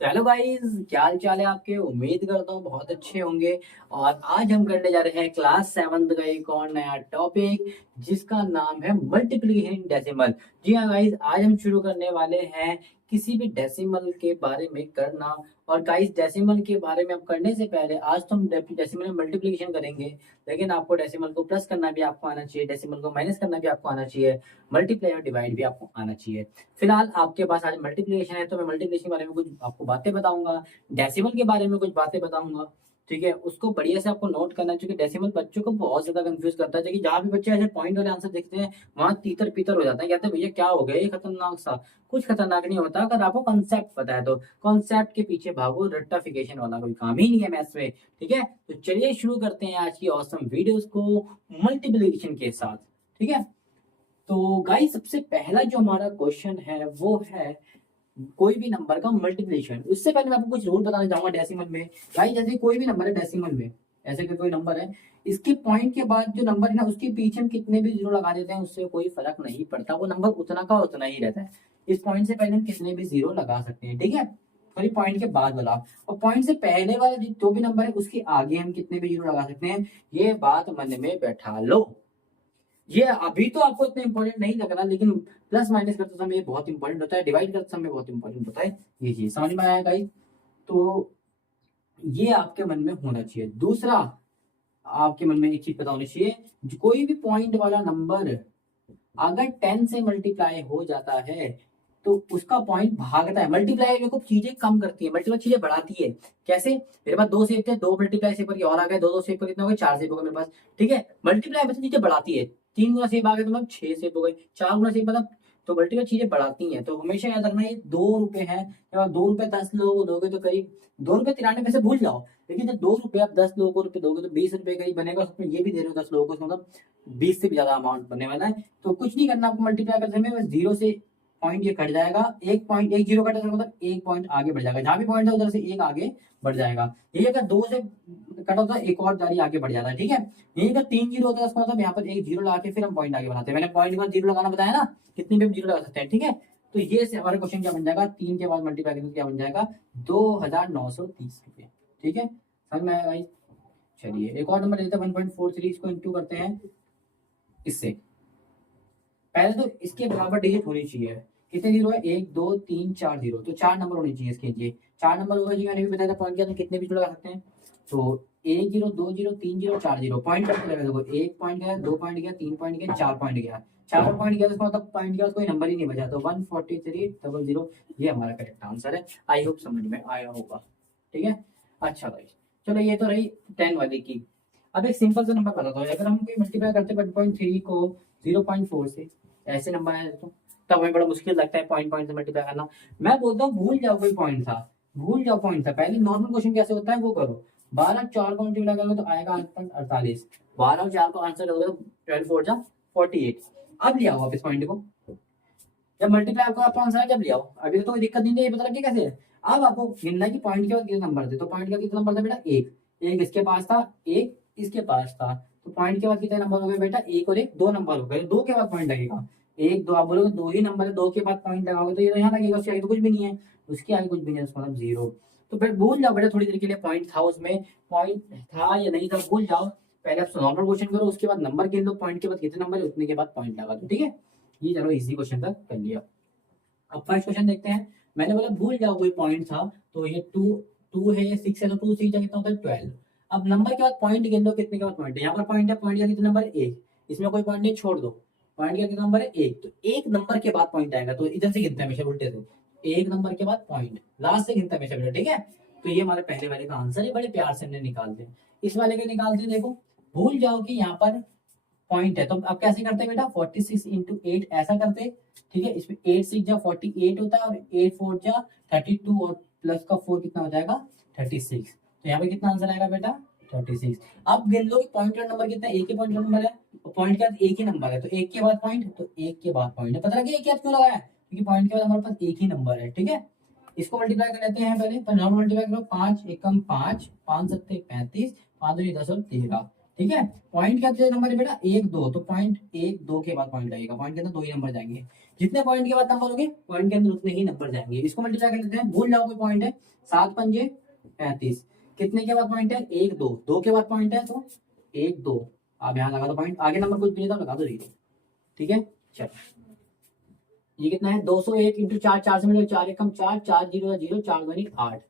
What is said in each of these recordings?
तो hello guys, क्या हाल चाल है आपके। उम्मीद करता हूँ बहुत अच्छे होंगे। और आज हम करने जा रहे हैं क्लास 7 का एक और नया टॉपिक, जिसका नाम है मल्टीप्लिकेशन डेसिमल। जी हाँ गाइस, आज हम शुरू करने वाले हैं किसी भी डेसिमल के बारे में करना। और गाइस, डेसिमल के बारे में अब करने से पहले आज तो हम डेसिमल में मल्टीप्लिकेशन करेंगे, लेकिन आपको डेसिमल को प्लस करना भी आपको आना चाहिए, डेसिमल को माइनस करना भी आपको आना चाहिए, मल्टीप्लाई और डिवाइड भी आपको आना चाहिए। फिलहाल आपके पास आज मल्टीप्लिकेशन है, तो मैं मल्टीप्लिकेशन के बारे में कुछ आपको बातें बताऊंगा, डेसिमल के बारे में कुछ बातें बताऊंगा। ठीक है, उसको बढ़िया से आपको नोट करना है, क्योंकि डेसिमल बच्चों को बहुत ज्यादा कंफ्यूज करता है। क्योंकि जहाँ भी बच्चे ऐसे पॉइंट वाले आंसर देखते हैं, वहां तीतर पीतर हो जाता है, कहते हैं भैया क्या हो गया, ये खतरनाक सा। कुछ खतरनाक नहीं होता अगर आपको कॉन्सेप्ट पता है तो। कॉन्सेप्ट के पीछे भागो, रट्टाफिकेशन वाला कोई काम ही नहीं है मैथ्स में। ठीक है, तो चलिए शुरू करते हैं आज की ऑसम वीडियोस को मल्टीप्लिकेशन के साथ। ठीक है, तो गाइस सबसे पहला जो हमारा क्वेश्चन है वो है कोई भी नंबर का मल्टीप्लिकेशन। उससे पहले मैं आपको कुछ रूल बताना चाहूंगा डेसिमल में। गाइस जैसे कोई भी नंबर है डेसिमल में, ऐसे कि कोई नंबर है, इसके पॉइंट के बाद जो नंबर है ना, उसके पीछे हम कितने भी जीरो लगा देते हैं उससे कोई फर्क नहीं पड़ता, वो नंबर उतना का उतना ही रहता है। इस पॉइंट से पहले हम कितने भी जीरो लगा सकते हैं। ठीक है, सॉरी पॉइंट के बाद वाला। और पॉइंट से पहले वाला जो भी नंबर है उसके आगे हम कितने भी जीरो लगा सकते हैं। ये बात मन में बैठा लो। ये अभी तो आपको इतना इंपॉर्टेंट नहीं लग रहा, लेकिन प्लस माइनस करते समय ये बहुत इंपॉर्टेंट होता है, डिवाइड करते समय बहुत इंपॉर्टेंट होता है। ये चीज समझ में आया गाइस। तो ये आपके मन में होना चाहिए। दूसरा, आपके मन में एक चीज पता होनी चाहिए, कोई भी पॉइंट वाला नंबर अगर 10 से मल्टीप्लाई हो जाता है तो उसका पॉइंट भागता है। मल्टीप्लाई में कुछ चीजें कम करती है, मल्टीप्लाई चीजें बढ़ाती है। कैसे? मेरे पास दो सेव थे, दो मल्टीप्लाई सेव करके और आ गए, दो दो सेव कर कितने हो गए, चार सेव हो गए मेरे पास। ठीक है, मल्टीप्लाई में चीजें बढ़ाती है। तीन गुना सेव आ गए तो मतलब छह सेव हो गए, चार गुना सेव मतलब, तो मल्टीप्लाई चीजें बढ़ाती हैं। तो हमेशा याद रखना, ये 2 रुपए है, जब आप 2 रुपए 10 लोगों को दोगे तो करीब 2 रुपए 93 पैसे भूल जाओ। लेकिन जब 2 रुपए आप 10 लोगों को रुपए दोगे तो 20 रुपए करीब बनेगा। उसमें ये भी दे रहे हो 10 लोगों को, मतलब 20 से भी ज्यादा अमाउंट बनने वाला है। तो कुछ नहीं करना आपको, मल्टीप्लाई करते समय बस जीरो से पॉइंट ये कट जाएगा, एक पॉइंट एक जीरो कटा मतलब एक पॉइंट आगे बढ़ जाएगा, जहां भी पॉइंट है उधर से एक आगे बढ़ जाएगा। यही अगर दो से कटा होता है एक और जारी आगे बढ़ जाता है। ठीक है, यही अगर तीन जीरो होता है उसका मतलब यहाँ पर एक जीरो लगा के फिर हम पॉइंट आगे बढ़ाते हैं। मैंने पॉइंट के बाद जीरो लगाना बताया ना, कितनी भी हम जीरो लगा सकते हैं। ठीक है, तो ये से हमारा क्वेश्चन क्या बन जाएगा, तीन के बाद मल्टीप्लाई करेंगे तो क्या बन जाएगा, 2930 रुपये। ठीक है, समझ में आया भाई। चलिए एक और नंबर लेते हैं 1.43, इसको इंटू करते हैं इससे। पहले तो इसके बराबर डिजिट होनी चाहिए। कितने जीरो है, एक दो तीन चार जीरो, तो चार नंबर होने चाहिए इसके लिए। चार नंबर होगा जी, मैंने भी बताया था पॉइंट किया तो कितने भी जीरो लगा सकते हैं। तो एक जीरो, दो जीरो, तीन जीरो, चार जीरो, पॉइंट करते लगा। देखो एक पॉइंट गया, दो पॉइंट गया, तीन पॉइंट गया, चार पॉइंट गया। चार पॉइंट गया तो इसका मतलब पॉइंट गया, कोई नंबर ही नहीं बचा, तो 14300। ये हमारा करेक्ट आंसर है। आई होप समझ में आया होगा। ठीक है, अच्छा भाई, चलो ये तो रही 10 वाले की। अब एक सिंपल सा नंबर बताता हूँ, अगर हम कोई मल्टीप्लाई करते हैं 1.3 को 0.4 से, ऐसे नंबर आए तो तब हमें बड़ा मुश्किल लगता है पॉइंट पॉइंट से मल्टीप्लाई करना। मैं बोलता हूँ भूल जाओ कोई पॉइंट था, भूल जाओ पॉइंट था, पहले नॉर्मल क्वेश्चन कैसे होता है वो करो। 12 चार को मल्टीप्लाई करोगे तो आएगा 48। 12 और 4 को आंसर करोगे तो 12 4 जा 48। अब ले आओ आप इस पॉइंट को, जब मल्टीप्लाई आपका आंसर है जब ले आओ। अभी तो कोई दिक्कत नहीं है, ये पता लग गया कैसे है। अब आपको गिनना है कि पॉइंट के बाद कितने नंबर थे। तो पॉइंट का कितना नंबर था बेटा, एक। एक इसके पास था, एक इसके पास था, तो पॉइंट के बाद कितने नंबर हो गए बेटा, एक और एक, दो नंबर हो गए। दो के बाद पॉइंट लगेगा, एक दो, आप बोलोगे दो ही नंबर है, दो के बाद पॉइंट लगाओगे तो ये तो यहाँ लगेगा, उसके आगे तो कुछ भी नहीं है, उसके आगे कुछ भी नहीं है, उसका मतलब जीरो। तो फिर भूल जाओ बेटा, थोड़ी देर के लिए पॉइंट था उसमें, पॉइंट था या नहीं था भूल जाओ। पहले आप नॉर्मल क्वेश्चन करो, उसके बाद नंबर गिन लो, पॉइंट के बाद कितने नंबर है उतने के बाद पॉइंट लगा दो। ठीक है, ये चलो इजी क्वेश्चन तक कर लिया। अब फर्स्ट क्वेश्चन देखते हैं। मैंने बोला भूल जाओ कोई पॉइंट था, तो ये टू, टू है, सिक्स है, तो टू सिक्स कितना होता है 12। अब नंबर के बाद पॉइंट गिन दो, कितने के बाद पॉइंट है, यहाँ पर पॉइंट है, पॉइंट का कितना नंबर है, एक। इसमें कोई पॉइंट नहीं, छोड़ दो। पॉइंट का कितना नंबर है, एक, तो एक नंबर के बाद पॉइंट आएगा, तो इधर से गिनते हैं हमेशा उल्टे से, एक नंबर के बाद पॉइंट लास्ट से गिनते हैं हमेशा बेटा। ठीक है, तो ये हमारे पहले वाले का आंसर है, बड़े प्यार से हमने निकालते हैं। इस वाले के निकालते हैं, देखो भूल जाओ कि यहाँ पर पॉइंट है, तो अब कैसे करते हैं बेटा, 46 इंटू 8 ऐसा करते हैं। ठीक है, इसमें 8 6 जा 48 होता है, और 8 4 जा 32, और प्लस का 4 कितना हो जाएगा 36। तो यहाँ पे कितना आंसर आएगा बेटा 36। अब गिन लो कि पॉइंट नंबर कितना है, एक ही पॉइंट नंबर है, और पॉइंट के बाद एक ही नंबर है, तो एक के बाद पॉइंट, तो एक के बाद पॉइंट है। पता लगे एक के बाद क्यों लगाया, क्योंकि पॉइंट के बाद हमारे पास एक ही नंबर है। ठीक है, इसको मल्टीप्लाई कर लेते हैं पहले, नॉर्मल मल्टीप्लाई करो, 5 एकम 5, 5 सत्ते 35, 5 दूनी 10 और 13। ठीक है। पॉइंट क्या नंबर है बेटा, 1 2, तो पॉइंट 1 2 के बाद पॉइंट लगेगा, पॉइंट के अंदर 2 ही नंबर जाएंगे, जितने पॉइंट के बाद नंबर होंगे पॉइंट के अंदर उतने ही नंबर जाएंगे। इसको मल्टीप्लाई कर लेते हैं, भूल जाओ कोई पॉइंट है, 7 पंजे 35, कितने के बाद पॉइंट है, 1 2, 2 के बाद पॉइंट है तो 1 2, आप यहाँ लगा दो पॉइंट, आगे नंबर कुछ भी नहीं था लगा दो 0। ठीक है, चलो ये कितना है, 201 इंटू 4, 4 से मिलेगा 4 एकम 4, 4 0 0, 4 दूनी 8,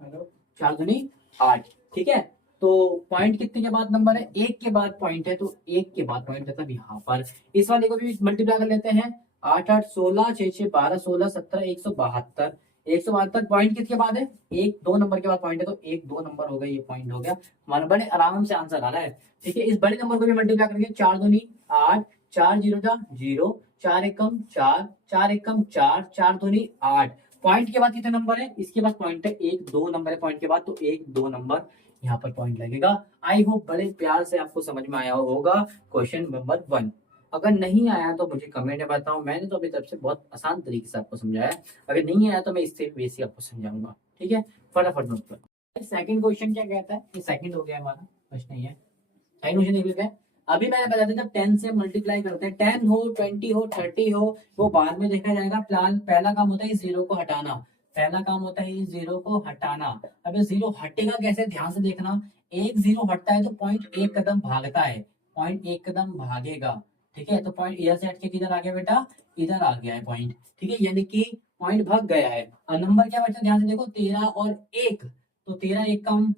4 दूनी 8। ठीक है, तो पॉइंट कितने के बाद नंबर है, 1 के बाद पॉइंट है, तो 1 के बाद पॉइंट है, तब यहाँ पर इस वाले को भी मल्टीप्लाई कर लेते हैं, 8 8 16, 6 6 12, 16 17, 172, 172 पॉइंट किसके बाद है, 1 2 नंबर के बाद पॉइंट है, तो 1 2 नंबर हो गया, ये पॉइंट हो गया हमारा, बड़े आराम से आंसर आ रहा है। ठीक है, इस बड़े नंबर को भी मल्टीप्लाई करेंगे, 4 दूनी 8, 4 0 0, 4 एकम 4, 4 एकम 4, 4 दूनी 8, पॉइंट के बाद कितने नंबर है, इसके बाद पॉइंट है 1 2 नंबर है पॉइंट के बाद, तो 1 2 नंबर यहाँ पर पॉइंट लगेगा। आई होप बड़े प्यार से आपको समझ में आया होगा क्वेश्चन नंबर 1। अगर नहीं आया तो मुझे कमेंट में बताओ, मैंने तो अभी तरफ से बहुत आसान तरीके से आपको समझाया है, अगर नहीं आया तो मैं इससे बेसिक आपको समझाऊंगा। ठीक है, फटाफट नोट कर। सेकंड क्वेश्चन क्या कहता है, ये सेकंड हो गया हमारा, प्रश्न नहीं है। सेकंड क्वेश्चन देख लेते हैं। अभी मैंने बताया था जब 10 से मल्टीप्लाई करते हैं, 10 हो 20 हो 30 हो वो बाद में देखा जाएगा, प्लान पहला काम होता है इस जीरो को हटाना, पहला काम होता है इस जीरो को हटाना। अब ये जीरो हटेगा कैसे, ध्यान से देखना, एक जीरो हटता है तो पॉइंट 1 कदम भागता है, पॉइंट 1 कदम भागेगा। ठीक है, तो पॉइंट इधर से हट के किधर आ गया बेटा, इधर आ गया है पॉइंट। ठीक है, यानी कि पॉइंट भाग गया है। और नंबर क्या बचा, ध्यान से देखो, 13 और 1, तो 13 1 कम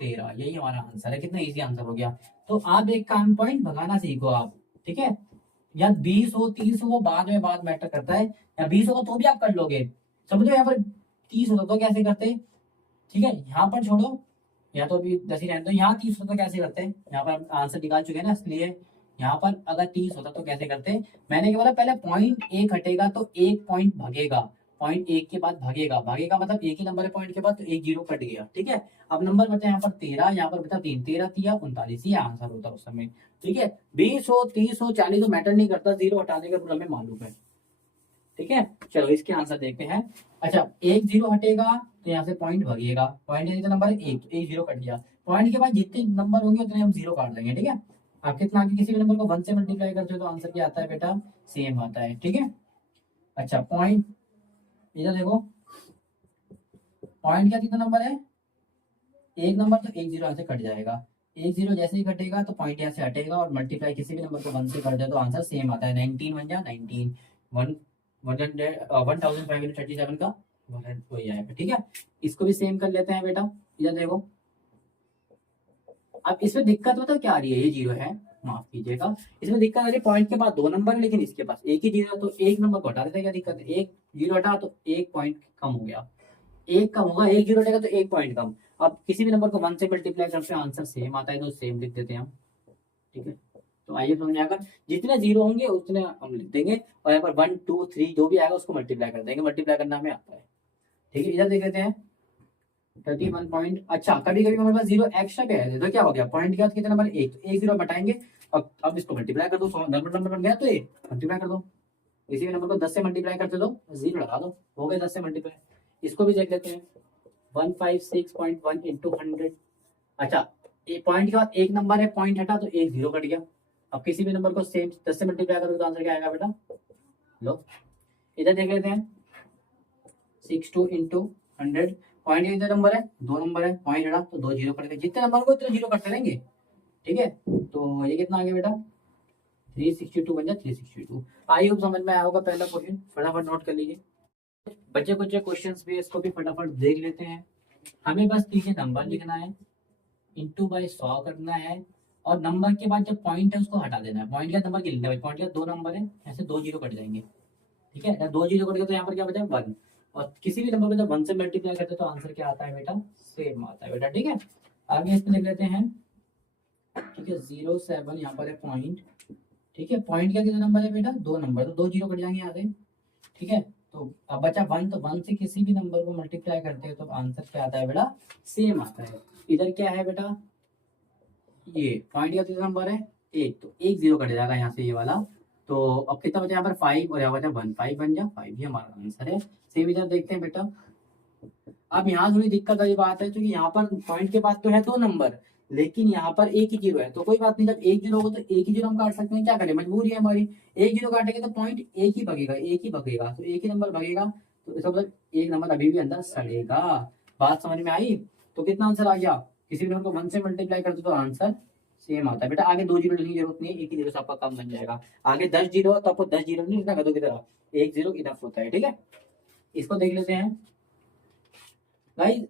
13, यही हमारा आंसर है। कितना इजी आंसर हो गया। तो आप एक काम पॉइंट भगाना सीखो आप। ठीक है, या 20 हो 30 हो वो बाद में बात मैटर करता है, या 20 होगा तो भी आप कर लोगे, समझो। यहाँ पर 30 होता तो कैसे करते, ठीक है, यहाँ पर छोड़ो, या तो अभी 10 ही रहने दो, यहाँ 30 होता तो कैसे करते हैं, यहाँ पर आंसर निकाल चुके हैं ना, इसलिए यहाँ पर अगर 30 होता तो कैसे करते, मैंने क्या बोला, पहले पॉइंट 1 हटेगा तो 1 पॉइंट भगेगा, पॉइंट 1 के बाद भागेगा, भागेगा मतलब एक ही नंबर है पॉइंट के बाद, तो 1 जीरो कट गया। ठीक है, अब नंबर बचा यहाँ पर 13, यहाँ पर बचा 3, 13 3 39, ये आंसर होता है उस समय। ठीक है, 20 हो 30 हो 40 हो मैटर नहीं करता, जीरो हटाने का रूल हमें मालूम है। ठीक है, चलो इसके आंसर देखते हैं। अच्छा, 1 जीरो हटेगा तो यहाँ से पॉइंट भगिएगा, पॉइंट कितना नंबर है 1, तो 1 जीरो कट गया, पॉइंट के बाद जितने नंबर होंगे उतने हम जीरो काट देंगे। ठीक है, आप कितना आगे किसी भी नंबर को 1 से मल्टीप्लाई करते हो तो आंसर क्या आता है बेटा, सेम आता है। ठीक है, अच्छा पॉइंट इधर देखो, पॉइंट क्या कितना नंबर है, 1 नंबर, तो 1 जीरो यहाँ से कट जाएगा, 1 जीरो जैसे ही कटेगा तो पॉइंट यहाँ से हटेगा, और मल्टीप्लाई किसी भी नंबर को 1 से कर दे तो आंसर सेम आता है। 19 बन जा 19, 1537 का 100 वही आएगा। ठीक है, इसको भी सेम कर लेते हैं बेटा, इधर देखो। अब इसमें दिक्कत बताओ क्या आ रही है, ये जीरो है, माफ कीजिएगा, इसमें दिक्कत आ रही है पॉइंट के बाद 2 नंबर है लेकिन इसके पास एक ही जीरो, तो एक नंबर को हटा देते हैं, क्या दिक्कत है, एक जीरो हटा तो 1 पॉइंट कम हो गया, 1 कम होगा, 1 जीरो हटेगा तो 1 पॉइंट कम। अब किसी भी नंबर को 1 से मल्टीप्लाई करते हैं आंसर सेम आता है, तो सेम लिख देते हैं हम। ठीक है, तो आइए समझ आएगा, जितने जीरो होंगे उतने हम लिख देंगे, और यहाँ पर 1 2 3 जो भी आएगा उसको मल्टीप्लाई कर देंगे, मल्टीप्लाई करना हमें आता है। ठीक है, इधर देख लेते हैं 31 पॉइंट। अच्छा, कभी कभी हमारे पास जीरो एक्स्ट्रा क्या है, तो क्या हो गया, पॉइंट के बाद कितना नंबर 1, तो 1 जीरो बटाएंगे, अब इसको मल्टीप्लाई कर दो, 100 नंबर बन गया तो ये मल्टीप्लाई कर दो, इसी नंबर को 10 से मल्टीप्लाई करते दो, जीरो लगा दो, हो गए 10 से मल्टीप्लाई। इसको भी देख लेते हैं, 156.1 इंटू 100। अच्छा, पॉइंट के बाद एक नंबर है, पॉइंट हटा तो 1 जीरो कट गया। अब किसी भी नंबर को सेम 10 से मल्टीप्लाई करोगे तो आंसर क्या आएगा बेटा, लो इधर देख लेते हैं, 62 इंटू 100, पॉइंट कितने नंबर है, 2 नंबर है, पॉइंट हटा तो 2 जीरो कट गए, जितने नंबर को उतने जीरो कटते रहेंगे। ठीक है, तो ये कितना आ गया बेटा, 362 बन जाए 362। आई होप समझ में आया होगा पहला क्वेश्चन, फटाफट नोट कर लीजिए। बच्चे कुछ क्वेश्चंस भी इसको भी फटाफट देख लेते हैं। हमें बस नीचे नंबर लिखना है, इंटू बाई 100 करना है, और नंबर के बाद जब पॉइंट है उसको हटा देना है, पॉइंट का नंबर की लिखना है, पॉइंट का 2 नंबर है, ऐसे 2 जीरो कट जाएंगे। ठीक है, 2 जीरो कट गए तो यहाँ पर क्या बचा 1, और किसी भी नंबर को जब 1 से मल्टीप्लाई करते हैं तो आंसर क्या आता है बेटा, सेम आता है बेटा। ठीक है, आगे इसमें लिख लेते हैं। ठीक है, 07 यहाँ पर है पॉइंट। ठीक है, पॉइंट क्या कितना नंबर है बेटा, 2 नंबर, तो 2 जीरो कट जाएंगे यहाँ से। ठीक है, तो अब बचा 1, तो 1 से किसी भी नंबर को मल्टीप्लाई करते हैं तो आंसर क्या आता है बेटा, सेम आता है। इधर क्या है बेटा, ये पॉइंट का कितना नंबर है 1, तो 1 जीरो कट जाएगा यहाँ से ये वाला, तो अब कितना बचा यहाँ पर 5, और यहाँ बचा 1, 5 बन जा 5, ये हमारा आंसर है। सेम इधर देखते हैं बेटा। अब यहाँ थोड़ी दिक्कत वाली बात है, क्योंकि यहाँ पर पॉइंट के बाद तो है 2 नंबर, लेकिन यहाँ पर एक ही जीरो है, तो कोई बात नहीं, जब एक जीरो होगा तो एक ही जीरो हम काट सकते हैं, क्या करें, मजबूरी है हमारी। एक जीरो काटेंगे तो पॉइंट एक ही भगेगा, एक ही भगेगा, तो एक ही नंबर भगेगा, तो इसका मतलब एक नंबर अभी भी अंदर सड़ेगा। बात समझ में आई? तो कितना आंसर आ गया, किसी भी नंबर को 1 से मल्टीप्लाई करते तो आंसर सेम आता है बेटा। आगे 2 जीरो लिखने की जरूरत नहीं है, एक ही जीरो से आपका काम बन जाएगा। आगे 10 जीरो तो आपको 10 जीरो नहीं लिखना, गधों की तरह, एक जीरो इनफ होता है, ठीक है। इसको देख लेते हैं भाई।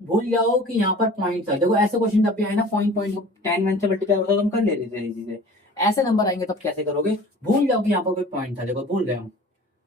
भूल जाओ कि यहाँ पर पॉइंट था, देखो ऐसे क्वेश्चन जब भी आए ना, पॉइंट पॉइंट 10 वन से मल्टीप्लाई होता है तो हम कर लेते थे चीजें। ऐसे नंबर आएंगे तब कैसे करोगे, भूल जाओ कि यहाँ पर कोई पॉइंट था, देखो भूल गए हम,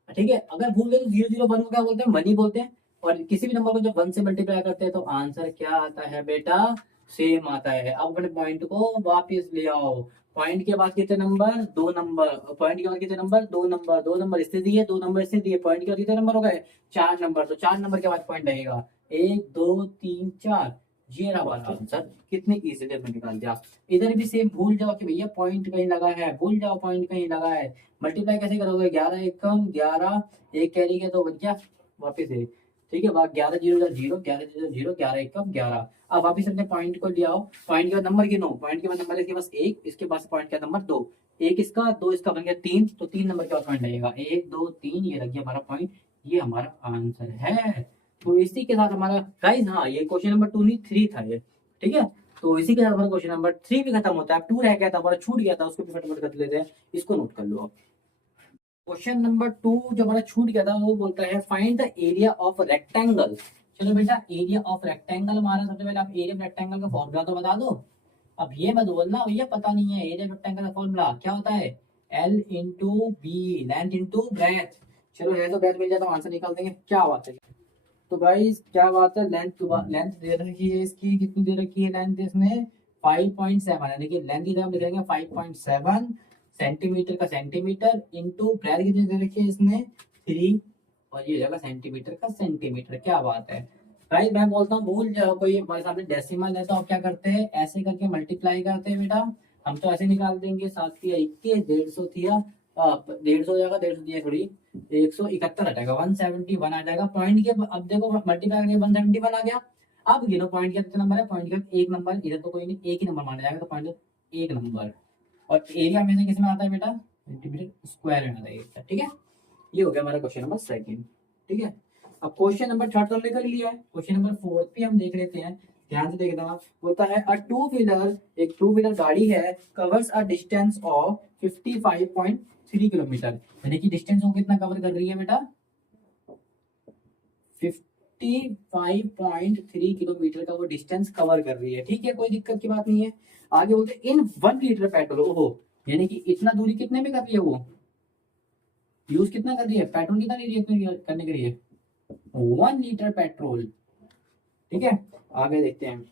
ठीक है। अगर भूल गए तो 0 0 1 को क्या बोलते हैं, वन ही बोलते हैं। और किसी भी नंबर को जब 1 से मल्टीप्लाई करते हैं तो आंसर क्या आता है बेटा, सेम आता है। अब अपने पॉइंट को वापस ले आओ, पॉइंट के बाद कितने नंबर, 2 नंबर, पॉइंट के बाद कितने नंबर, 2 नंबर, 2 नंबर इससे दिए, 2 नंबर इससे दिए, पॉइंट के बाद कितने नंबर हो गए, 4 नंबर, तो 4 नंबर के बाद पॉइंट लगेगा, 1 2 3 4। ये रहा वाला आंसर, कितनी इजीली हमने निकाल दिया। इधर भी सेम, भूल जाओ कि भैया पॉइंट कहीं लगा है, भूल जाओ पॉइंट कहीं लगा है। मल्टीप्लाई कैसे करोगे, 11 एकम 11, एक कैरी के तो बच गया वापिस एक, ठीक है। 11 जीरो 0, 11 जीरो 0, 11 एकम 11। अब वापिस अपने पॉइंट को ले आओ, पॉइंट के बाद नंबर गिनो, पॉइंट के बाद नंबर इसके पास 1, इसके पास पॉइंट का नंबर 2, एक इसका 2 इसका बन गया 3, तो 3 नंबर के बाद पॉइंट लगेगा, 1 2 3, ये लग गया हमारा पॉइंट, ये हमारा आंसर है। तो इसी के साथ हमारा गाइस, हाँ ये क्वेश्चन नंबर 2 नहीं 3 था ये, ठीक है। तो इसी के साथ हमारा क्वेश्चन नंबर 3 भी खत्म होता है। 2 रह गया था हमारा, छूट गया था, उसको भी फटाफट कर लेते हैं, इसको नोट कर लो आप। क्वेश्चन नंबर 2 जो हमारा छूट गया था वो बोलता है find the area of rectangle. चलो बेटा, एरिया ऑफ रेक्टेंगल हमारा, सबसे पहले आप एरिया ऑफ रेक्टेंगल का फॉर्मूला तो बता दो। अब ये मत बोलना भैया पता नहीं है, एरिया ऑफ रेक्टेंगल का फॉर्मूला क्या होता है, L into B, length into breadth. चलो है तो ब्रेथ मिल जाए तो आंसर निकाल देंगे, क्या बात है। तो गाइस क्या बात है, लेंथ लेंथ दे रखी है इसकी, कितनी दे रखी है लेंथ इसने, 5.7 है। देखिए लेंथ की तरफ लिखेंगे 5.7 सेंटीमीटर का सेंटीमीटर, इंटू ब्रेथ कितनी दे रखी है इसने 3, और ये जगह सेंटीमीटर का सेंटीमीटर, क्या बात है। गाइस मैं बोलता हूँ भूल जाओ, कोई हमारे सामने डेसिमल है तो आप क्या करते हैं, ऐसे करके मल्टीप्लाई करते हैं बेटा। हम तो ऐसे निकाल देंगे, 7 की 21, 150 थिया, 150 हो जाएगा, 150 दिया थोड़ी, 171 हटेगा, 171 आ जाएगा पॉइंट के। अब देखो मल्टीप्लाई करके 171 आ गया। अब गिनो पॉइंट के कितना नंबर है, पॉइंट के एक नंबर, इधर तो कोई नहीं, एक ही नंबर माना जाएगा, तो पॉइंट एक नंबर। और एरिया में से किस में आता है बेटा, सेंटीमीटर स्क्वायर में आता है, ठीक है। ये हो गया हमारा क्वेश्चन नंबर 2, ठीक है। अब क्वेश्चन नंबर 3 तो हमने कर लिया है, क्वेश्चन नंबर 4 भी हम देख लेते हैं, ध्यान से देखना। बोलता है अ टू व्हीलर, एक टू व्हीलर गाड़ी है, covers a distance of 55.3 kilometre, यानी कि डिस्टेंस वो कितना कवर कर रही है बेटा, 55.3 किलोमीटर का वो डिस्टेंस कवर कर रही है, ठीक है, कोई दिक्कत की बात नहीं है। आगे बोलते इन 1 लीटर पेट्रोल, ओहो, यानी कि इतना दूरी कितने में कर रही है वो, यूज कितना कर रही है, पेट्रोल कितना ले रही है करने के लिए, 1 लीटर पेट्रोल, ठीक है। आगे देखते हैं,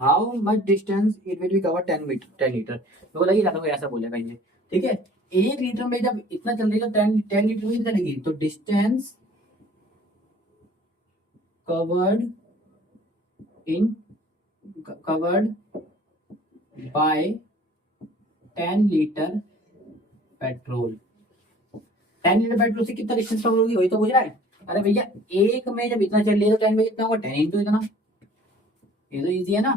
how much distance it will be cover 10 litre, तो बोला ही था ऐसा बोलेगा ये, ठीक है। 1 लीटर में जब इतना चल रही है तो 10 लीटर में चलेगी, तो distance covered in covered by 10 litre petrol. 10 litre petrol से कितना डिस्टेंस कवर होगी, वही तो पूछ रहा है। अरे भैया एक में जब इतना चल रही है तो 10 में कितना होगा, 10 इंटू इतना, ये तो इजी है ना,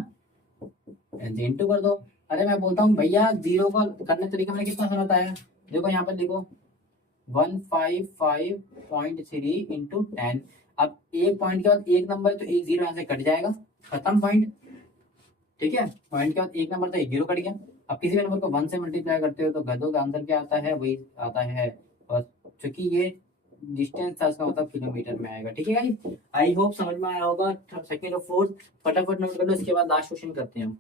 10 इंटू कर दो। अरे मैं बोलता हूँ भैया जीरो का करने तरीका में कितना सरल है, देखो यहाँ पर देखो 155.3 इंटू 10। अब एक पॉइंट के बाद एक नंबर, तो एक जीरो यहाँ से कट जाएगा, खत्म पॉइंट, ठीक है। पॉइंट के बाद एक नंबर तो एक जीरो कट गया। अब किसी भी नंबर को 1 से मल्टीप्लाई करते हो तो गधों का आंसर क्या आता है, वही आता है, और चूंकि ये डिस्टेंस था उसका मतलब किलोमीटर में आएगा, ठीक है गाइस। आई होप समझ में आया होगा। सेकंड और फोर्थ फटाफट नोट कर लो, इसके बाद लास्ट क्वेश्चन करते हैं हम।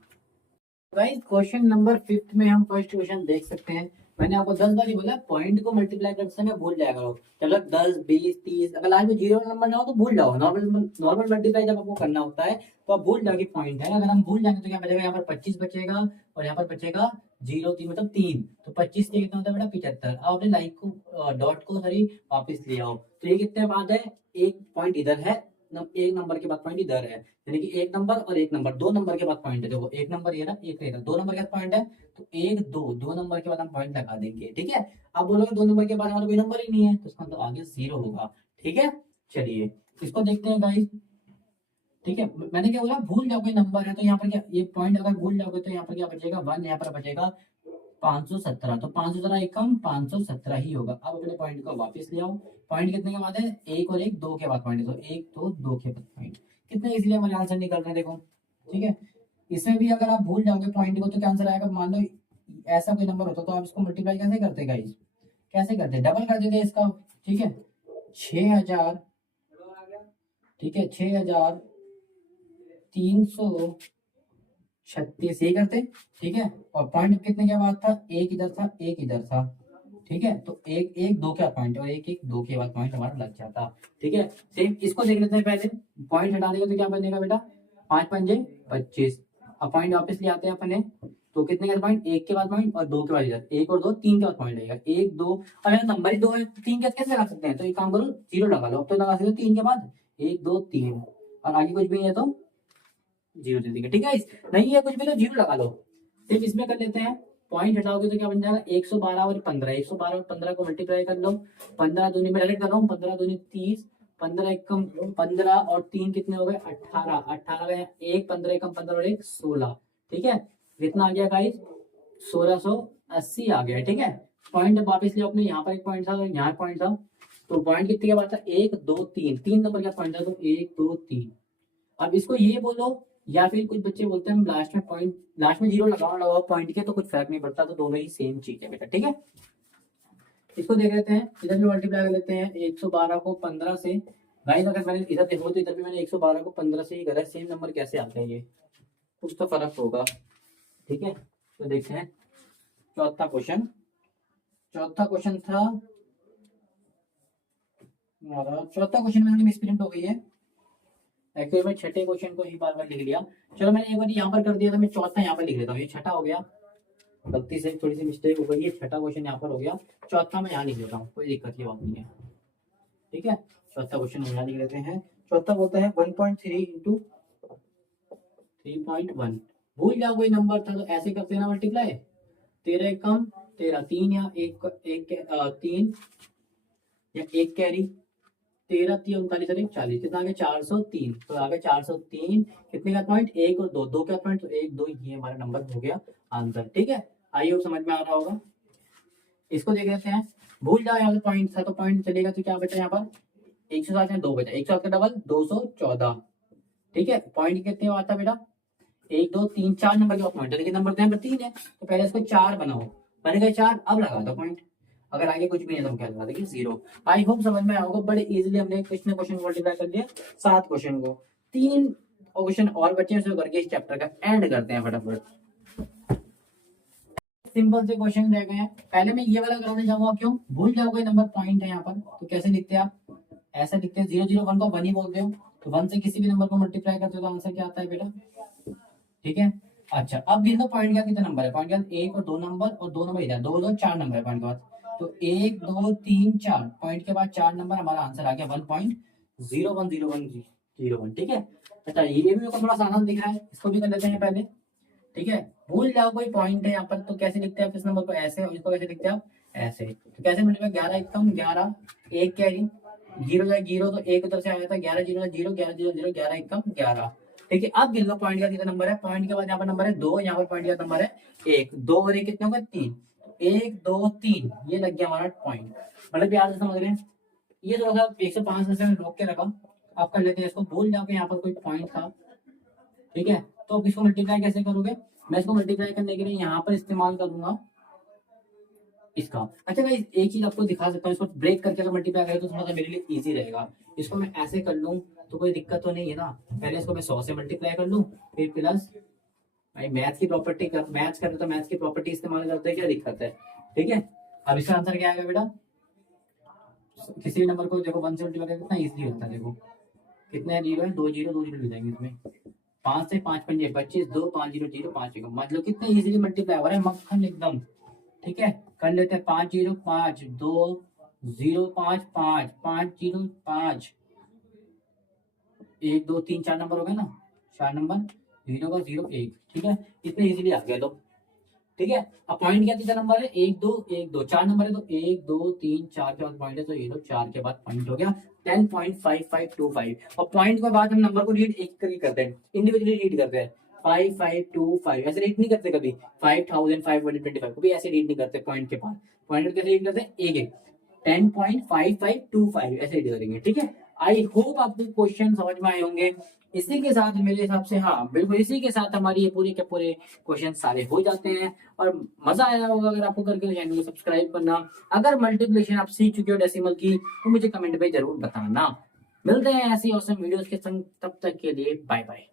गाइस क्वेश्चन नंबर 5 में हम फर्स्ट क्वेश्चन देख सकते हैं। मैंने आपको 10 बार ही बोला पॉइंट को मल्टीप्लाई करते समय भूल जाया करो, जब तक 10 20 30 अगर लास्ट में जीरो नंबर ना हो तो भूल जाओ। नॉर्मल मल्टीप्लाई जब आपको करना होता है तो आप भूल जाओ कि पॉइंट है। अगर हम भूल जाएंगे तो क्या बचेगा, यहाँ पर 25 बचेगा और यहाँ पर बचेगा 0 3 मतलब 3, तो 25 से कितना होता है बेटा 75। अब अपने लाइक को डॉट को सॉरी वापस ले आओ, तो ये कितने बाद है, एक पॉइंट इधर है, एक नंबर के बाद पॉइंट इधर है, यानी कि एक नंबर और एक नंबर, 2 नंबर के बाद पॉइंट है, देखो एक नंबर ये ना, एक ये ना, 2 नंबर के बाद पॉइंट है, तो 1 2 नंबर के बाद हम पॉइंट लगा देंगे, ठीक है। अब बोलोगे 2 नंबर के बाद हमारा कोई नंबर ही नहीं है तो इसका मतलब आगे 0 होगा, ठीक है। चलिए इसको देखते हैं गाइस, ठीक है, मैंने क्या बोला, भूल जाओगे नंबर है तो यहाँ पर क्या, ये पॉइंट अगर भूल जाओगे तो यहाँ पर क्या बचेगा 1, यहाँ पर बचेगा 517, तो 517 एक कम 517 ही होगा। अब अपने पॉइंट को वापस ले आओ। पॉइंट कितने के बाद है, एक और एक, दो के बाद पॉइंट, तो एक दो दो के बाद पॉइंट। कितने इसलिए हमारे आंसर निकल रहे हैं देखो। ठीक है, इसमें भी अगर आप भूल जाओगे पॉइंट को तो क्या आंसर आएगा, मान लो ऐसा कोई नंबर होता तो आप इसको मल्टीप्लाई कैसे करते गाइस, कैसे करते, डबल कर देते इसका। ठीक है, 6000, ठीक है 6336 ये करते। ठीक है, और पॉइंट कितने के बाद था, एक इधर था एक इधर था। ठीक है, तो एक एक दो का पॉइंट और एक एक दो के बाद पॉइंट हमारा लग जाता। ठीक है, सेम इसको देख लेते हैं पहले। पॉइंट हटा देगा तो क्या बनेगा बेटा, 5 पंजे 25। अब पॉइंट वापस ले आते हैं अपने, तो कितने का पॉइंट, एक के बाद पॉइंट और दो के बाद इधर, एक और दो तीन के बाद पॉइंट रहेगा, एक दो। अब यार नंबर ही दो है, तीन के बाद कैसे लगा सकते हैं, तो एक काम करो जीरो लगा लो। अब तो लगा सकते हो तीन के बाद, एक दो तीन, और आगे कुछ भी नहीं है तो जीरो दे देंगे। ठीक है, नहीं है कुछ भी तो जीरो लगा लो। सिर्फ इसमें कर लेते हैं, पॉइंट हटाओगे तो क्या बन जाएगा, 112 और 15, 112 और 15 को मल्टीप्लाई कर लो। 15 दूनी में डायरेक्ट कर रहा हूँ, 15 दूनी 30, 15 एकम 15 और 3 कितने हो गए 18, 18 में एक 15 एकम 15 और एक 16। ठीक है, कितना आ गया गाइस, 1680 आ गया। ठीक है, पॉइंट वापस लिया अपने, यहाँ पर एक पॉइंट था और यहाँ पॉइंट था, तो पॉइंट कितने के बाद था, एक दो तीन, तीन नंबर का पॉइंट था, तो एक दो तीन। अब इसको ये बोलो, या फिर कुछ बच्चे बोलते हैं लास्ट में पॉइंट, लास्ट में जीरो लगाओ पॉइंट के, तो कुछ फर्क नहीं पड़ता, तो दोनों ही सेम चीज है बेटा। ठीक है, इसको देख लेते हैं, इधर भी मल्टीप्लाई कर लेते हैं 112 को 15 से। गाइस अगर मैंने इधर देखो तो इधर भी मैंने 112 को 15 से ही करा, सेम नंबर कैसे आता है, ये कुछ तो फर्क होगा। ठीक है, तो देखते हैं चौथा क्वेश्चन। चौथा क्वेश्चन था हमारा, चौथा क्वेश्चन में मिसप्रिंट हो गई है एक्चुअली, मैं छठे क्वेश्चन को ही बार बार लिख लिया। चलो मैंने एक बार यहाँ पर कर दिया था, मैं चौथा यहाँ पर लिख लेता हूँ, ये छठा हो गया, गलती से थोड़ी सी मिस्टेक हो गई, ये छठा क्वेश्चन यहाँ पर हो गया, चौथा मैं यहाँ लिख लेता हूँ, कोई दिक्कत की बात नहीं है। ठीक है, चौथा क्वेश्चन हम यहाँ लिख लेते हैं। चौथा बोलता है 1.3 इंटू 3.1। भूल जाओ कोई नंबर था तो ऐसे करते हैं ना मल्टीप्लाई, 13 कम 13, 3 या एक, तीन या एक कैरी, 13 3 39 और 40, कितना आ गया 403, तो आ गया 403, कितने का पॉइंट, एक और दो, दो का पॉइंट, तो एक दो, ये हमारा नंबर हो गया आंसर। ठीक है, आई होप समझ में आ रहा होगा। इसको देख लेते हैं, भूल जाओ यहाँ पे पॉइंट था तो पॉइंट चलेगा, तो क्या बचा यहाँ पर 107 में 2 बचा, 107 का डबल 214। ठीक है, पॉइंट कितने आता बेटा, एक दो तीन चार नंबर के पॉइंट है, लेकिन नंबर तो तीन है, तो पहले इसको चार बनाओ, बन गए चार, अब लगा दो पॉइंट। अगर आगे कुछ भी नहीं तो हम क्या लगा देंगे जीरो। आई होप समझ में आएगा, बड़े इजीली हमने कितने क्वेश्चन मल्टीप्लाई कर दिया, 7 क्वेश्चन को। 3 क्वेश्चन और बच्चे हैं, उसको करके इस चैप्टर का एंड करते हैं फटाफट। सिंपल से क्वेश्चन रह गए हैं, पहले मैं ये वाला कराने जाऊंगा, क्यों, भूल जाओगे नंबर पॉइंट है यहाँ पर, तो कैसे लिखते हैं आप, ऐसा लिखते हैं 001 को 1 ही बोलते हो, तो 1 से किसी भी नंबर को मल्टीप्लाई करते हो तो आंसर क्या आता है बेटा। ठीक है, अच्छा अब गिन दो पॉइंट का कितना नंबर है, पॉइंट का एक और दो नंबर, और दो नंबर इधर, दो दो चार नंबर है पॉइंट के बाद, तो 1 2 3 4, पॉइंट के बाद 4 नंबर, हमारा आंसर आ गया 1.010101। ठीक है, अच्छा ये भी मेरे को थोड़ा सा आसान दिख रहा है, इसको भी कर लेते हैं पहले। ठीक है, भूल जाओ कोई पॉइंट है यहाँ पर, तो कैसे लिखते हैं आप इस नंबर को, ऐसे, और इसको कैसे लिखते हैं आप ऐसे, तो कैसे मिलेगा, 11 एकम 11, एक कैरी, जीरो जाए जीरो, तो एक उधर से आया था, 11 जीरो 0, 11 0 0, 11 एकम 11। ठीक है, अब गिन लो पॉइंट का कितना नंबर है, पॉइंट के बाद यहाँ पर नंबर है 2, यहाँ पर पॉइंट का नंबर है 1, 2 और 1 कितने होगा 3, 1 2 3, ये लग गया हमारा पॉइंट। मतलब यार से समझ रहे हैं, ये थोड़ा सा 105 से रोक के रखा, आप कर लेते हैं इसको, भूल जाओ कि यहाँ पर कोई पॉइंट था। ठीक है, तो अब इसको मल्टीप्लाई कैसे करोगे, मैं इसको मल्टीप्लाई करने के लिए यहाँ पर इस्तेमाल करूंगा इसका। अच्छा मैं एक चीज आपको दिखा सकता हूँ, इसको ब्रेक करके अगर मल्टीप्लाई करें तो थोड़ा सा मेरे लिए इजी रहेगा। इसको मैं ऐसे कर लूँ तो कोई दिक्कत तो नहीं है ना, पहले इसको मैं 100 से मल्टीप्लाई कर लूँ, फिर प्लस, भाई मैथ की प्रॉपर्टी कर, मैथ करते तो मैथ की प्रॉपर्टी इस्तेमाल करते हैं, क्या दिक्कत है। ठीक है, अब इसका आंसर क्या आएगा बेटा, किसी भी नंबर को देखो 1 से मल्टीप्लाई कितना इजी होता है, देखो कितने जीरो है, दो जीरो मिल जाएंगे इसमें, 5 से 5 पंजे 25, 2 5 0 0 5 एकम, मतलब कितने इजीली मल्टीप्लाई हो रहा है, मक्खन एकदम। ठीक है, कर लेते हैं 5 0 5 2 0 5 5 5 0 5, 1 2 3 4 नंबर हो गए ना, 4 नंबर, 0 का 0 1। ठीक है, इतने इजीली आ गया, तो ठीक है। अब पॉइंट क्या तीसरा नंबर है, 1 2 1 2, 4 नंबर है तो 1 2 3 4 के बाद पॉइंट है, तो ये लो 4 के बाद पॉइंट हो गया 10.5525। और पॉइंट के बाद हम नंबर को रीड एक करके करते हैं, इंडिविजुअली रीड करते हैं। 5525 ऐसे रीड नहीं करते कभी, 5525 को भी ऐसे रीड नहीं करते पॉइंट के बाद। पॉइंट कैसे रीड करते हैं, एक एक 10.5525 ऐसे रीड करेंगे, ठीक है। आई होप आपको क्वेश्चन समझ में आए होंगे। इसी के साथ मेरे हिसाब से, हाँ बिल्कुल, इसी के साथ हमारी ये पूरी के पूरे क्वेश्चन सारे हो जाते हैं। और मजा आया होगा अगर आपको करके, चैनल को सब्सक्राइब करना। अगर मल्टीप्लिकेशन आप सीख चुके हो डेसिमल की तो मुझे कमेंट में जरूर बताना। मिलते हैं ऐसी औसम वीडियोस के संग, तब तक के लिए बाय बाय।